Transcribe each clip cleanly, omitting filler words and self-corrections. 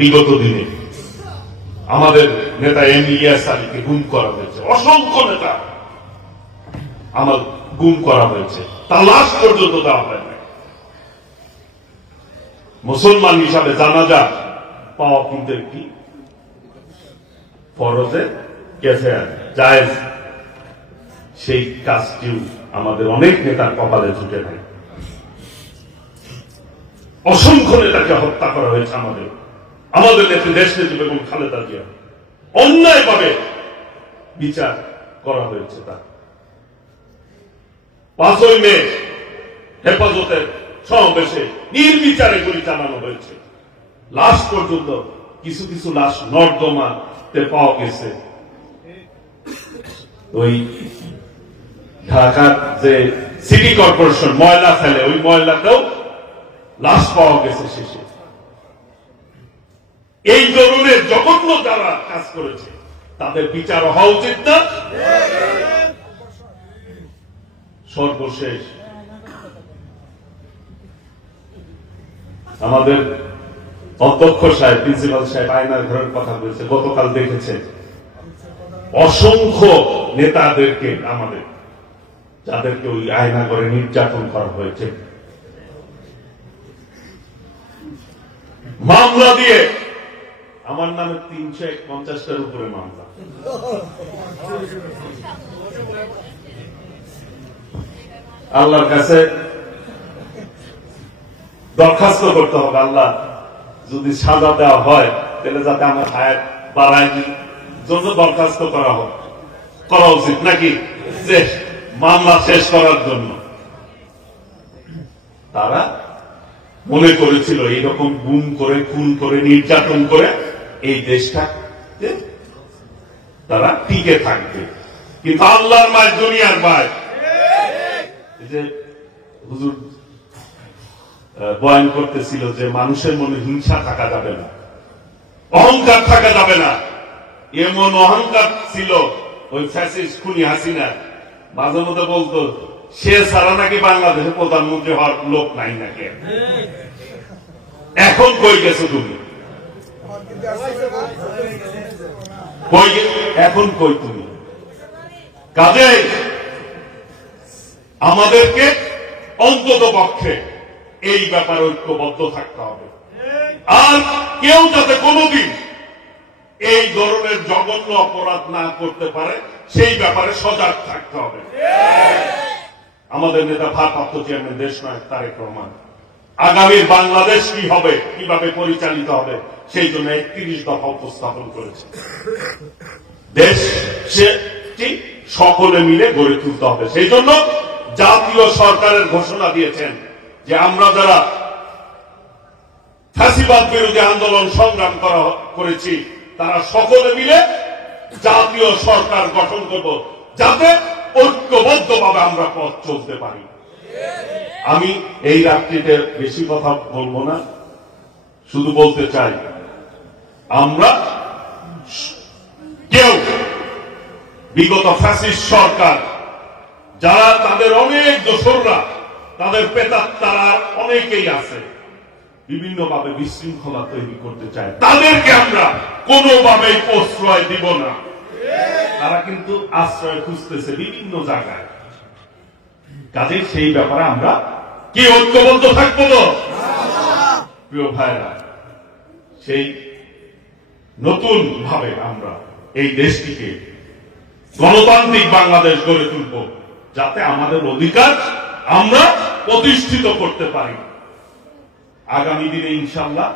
বিগত দিনে আমাদের নেতা এম ইলিয়াস আলীকে গুম করা হয়েছে, অসংখ্য নেতা আমার গুম করা হয়েছে, তার লাশ পর্যন্ত দেওয়া হয় না। মুসলমান হিসাবে জানাজা পাওয়া কিন্তু একটি ফরজে গেছে জায়েজ, সেই কাজটিও আমাদের অনেক নেতার কপালে জুটে নাই। অসংখ্য নেতাকে হত্যা করা হয়েছে আমাদের নেত্রী দেশ নেত্রী বেগম খালেদা জিয়া অন্যায়ভাবে বিচার করা হয়েছে। তার 5ই মে হেফাজতের সমাবেশে নির্বিচারে গুলি চালানো হয়েছে, লাশ পর্যন্ত কিছু কিছু লাশ নর্দমাতে পাওয়া গেছে। ওই ঢাকার যে সিটি কর্পোরেশন ময়লা ফেলে, ওই ময়লাতেও লাশ পাওয়া গেছে শেষে। এই ধরনের জঘন্য যারা কাজ করেছে তাদের বিচার হওয়া উচিত না? সর্বশেষ আমাদের অধ্যক্ষ সাহেব, প্রিন্সিপাল সাহেব আয়নার ঘরের কথা বলেছে, গতকাল দেখেছে অসংখ্য নেতাদেরকে আমাদের যাদেরকে ওই আয়না ঘরে নির্যাতন করা হয়েছে, মামলা দিয়ে আমার নামে 350টার উপরে মামলা। আল্লাহর কাছে দরখাস্ত করতে হবে, আল্লাহ যদি সাজা দেওয়া হয় তাহলে যাতে আমার হায়াত বাড়ায় জন্য দরখাস্ত করা উচিত নাকি, যে মামলা শেষ করার জন্য। তারা মনে করেছিল এইরকম গুম করে, খুন করে, নির্যাতন করে এই দেশটা তারা টিকে থাকবে, কিন্তু আল্লাহর মায় দুনিয়ার মায়। যে হুজুর বয়ান করতেছিল যে মানুষের মনে হিংসা থাকা যাবে না, অহংকার থাকা যাবে না। এমন অহংকার ছিল ওই ফ্যাসিস্ট খুনি হাসিনা, মাঝে মধ্যে বলতো সে ছাড়া নাকি বাংলাদেশে প্রধানমন্ত্রী হওয়ার লোক নাই নাকি। এখন কই গেছো তুমি? এখন কই তুমি? কাজে আমাদেরকে অন্তত পক্ষে এই ব্যাপারে ঐক্যবদ্ধ থাকতে হবে, আর কেউ যাতে কোনোদিন এই ধরনের জঘন্য অপরাধ না করতে পারে সেই ব্যাপারে সজাগ থাকতে হবে। আমাদের নেতা ভারপ্রাপ্ত চেয়ারম্যান দেশনায়ক তারেক রহমান আগামীর বাংলাদেশ কি হবে, কিভাবে পরিচালিত হবে, সেই জন্য 31 দফা উপস্থাপন করেছে। দেশ সকলে মিলে গড়ে তুলতে হবে। সেই জন্য জাতীয় সরকারের ঘোষণা দিয়েছেন যে আমরা যারা ফ্যাসিবাদ বিরোধী আন্দোলন সংগ্রাম করেছি তারা সকলে মিলে জাতীয় সরকার গঠন করব, যাতে ঐক্যবদ্ধভাবে আমরা পথ চলতে পারি। আমি এই রাত্রিতে বেশি কথা বলবো না, শুধু বলতে চাই আমরা কেউ বিগত ফ্যাসিস্ট সরকার যারা তাদের অনেক দোসররা, তাদের প্রেতাত্মারা অনেকেই আছে, বিভিন্নভাবে বিশৃঙ্খলা তৈরি করতে চায়, তাদেরকে আমরা কোনোভাবেই প্রশ্রয় দিব না। তারা কিন্তু আশ্রয় খুঁজতেছে বিভিন্ন জায়গায়। কাজে সেই ব্যাপারে আমরা কি ঐক্যবদ্ধ থাকবো তো? প্রিয় ভাইরা, সেই নতুন ভাবে আমরা এই দেশটিকে গণতান্ত্রিক বাংলাদেশ গড়ে তুলব, যাতে আমাদের অধিকার আমরা প্রতিষ্ঠিত করতে পারি। আগামী দিনে ইনশাআল্লাহ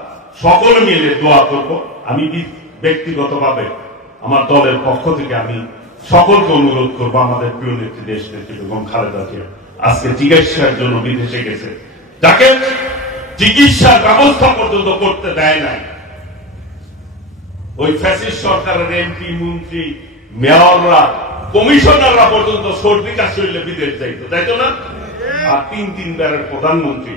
সকলে মিলে দোয়া করব। আমি ব্যক্তিগতভাবে আমার দলের পক্ষ থেকে আমি সকলকে অনুরোধ করবো, আমাদের প্রিয় নেত্রী দেশ নেত্রী বেগম খালেদা জিয়া আজকে চিকিৎসার জন্য বিদেশে গেছে, যাকে চিকিৎসার ব্যবস্থা পর্যন্ত করতে দেয় নাই ওই ফ্যাসিস্ট সরকারের এমপি, মন্ত্রী, মেয়ররা, কমিশনাররা পর্যন্ত সর্দি কাশি হইলে বিদেশ যাইতো না। আর 3বারের প্রধানমন্ত্রী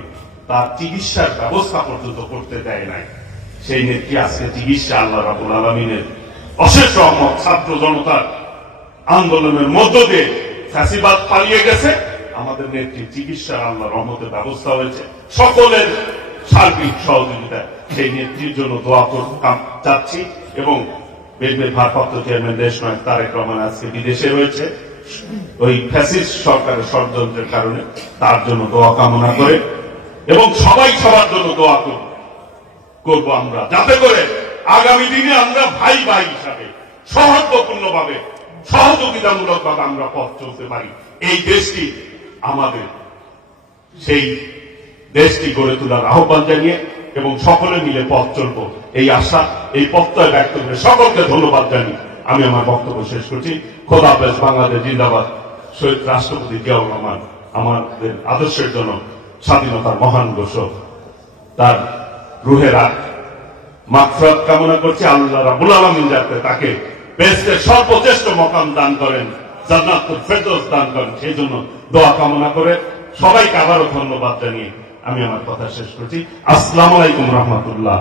তার চিকিৎসার ব্যবস্থা পর্যন্ত করতে দেয় নাই। সেই নেত্রী আজকে চিকিৎসা আল্লাহ রাব্বুল আলামিনের অশেষ রহমত, ছাত্র জনতার আন্দোলনের মধ্য দিয়ে ফ্যাসিবাদ পালিয়ে গেছে। আমাদের নেত্রী চিকিৎসার আল্লাহ রহমতের ব্যবস্থা হয়েছে, সকলের সার্বিক সহযোগিতা। সেই নেত্রীর জন্য দোয়া চাচ্ছি। এবং বিএনপির ভারপ্রাপ্ত চেয়ারম্যান দেশনায়ক তারেক রহমান আজকে বিদেশে রয়েছে, ওই ফ্যাসিস্ট সরকারের ষড়যন্ত্রের কারণে তার জন্য দোয়া কামনা করে, এবং সবাই সবার জন্য দোয়া করবো আমরা, যাতে করে আগামী দিনে আমরা ভাই ভাই হিসাবে সৌহার্দ্যপূর্ণভাবে সহযোগিতামূলক ভাবে আমরা পথ চলতে পারি। এই দেশটি আমাদের, সেই দেশটি গড়ে তোলার আহ্বান জানিয়ে এবং সকলে মিলে পথ চলবো এই আশা, এই প্রত্যয় ব্যক্ত করে সকলকে ধন্যবাদ জানিয়ে আমি আমার বক্তব্য শেষ করছি। খোদা হাফেজ। বাংলাদেশ জিন্দাবাদ। শহীদ রাষ্ট্রপতি জিয়াউর রহমান আমাদের আদর্শের জন্য স্বাধীনতার মহান ঘোষক, তার রুহের মাগফিরাত কামনা করছি। আল্লাহ রাব্বুল আলামিন যাতে তাকে বেহেশতের সর্বশ্রেষ্ঠ মকাম দান করেন, জান্নাতুল ফেরদৌস দান করেন, সেই জন্য দোয়া কামনা করে সবাইকে আবারও ধন্যবাদ জানিয়ে আমি আমার কথা শেষ করছি। আসসালামু আলাইকুম রহমতুল্লাহ।